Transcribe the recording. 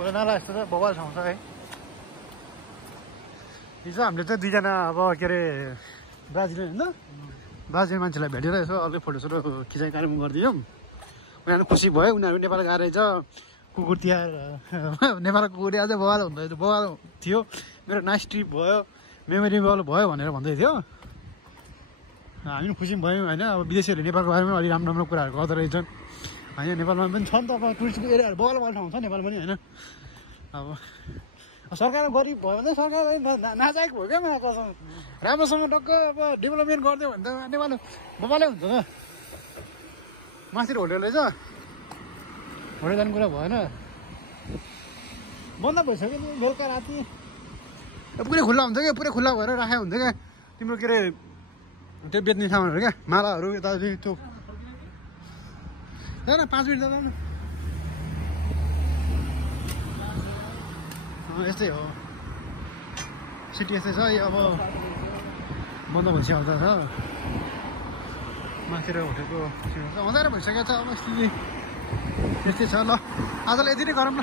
खोला नाला यस्तो त बवाल ठाउँ छ है। हिजो हामीले चाहिँ दुईजना अब के अरे ब्राजिलियन होइन ब्राजिलियन मान्छेलाई भेटेर यसो अर्कै फोटोसोटो खिचाइ कार्यक्रम गरिदियौँ। उनीहरू खुसी भयो। उनीहरू नेपाल गएर रहेछ कुकुर तिहार नेपालको कुकुर तिहार चाहिँ बवाल हुँदैछ बवाल थियो। मेरो नाइस ट्रिप भयो मेमोरेबल भयो भनेर भन्दै थियो। हामी पनि खुसी भयौँ होइन। अब विदेशीहरूले नेपालको बारेमा अलि राम्रो राम्रो कुराहरू गर्दो रहेछन् होइन। नेपालमा पनि छ नि त अब टुरिस्टको एरियाहरू बवाल बवाल ठाउँ छ नेपाल पनि होइन। अब सरकार गरिब भयो भने सरकार नाचाएको भयो क्या मलाई कसम। राम्रोसँग टक्क अब डेभलपमेन्ट गरिदियो भने त नेपाल बवालै हुन्छ त। माथि होटेल रहेछ होटेल जाने कुरा भएन। बन्द भइसक्यो नि बेलुका राति पुरै खुल्ला हुन्छ क्या। पुरै खुल्ला भएर राखेको हुन्छ क्या तिम्रो के अरे त्यो बेच्ने सामानहरू क्या मालाहरू यताउति त्यो जान 5 मिनट जान। यस्तै हो सिटी यस्तै छ। अब बन्द भइसकेको छ माथि र होटेलको अँध्यारो भइसकेको छ अब स्थिति यस्तै छ। ल आजलाई यति नै गरौँ ल।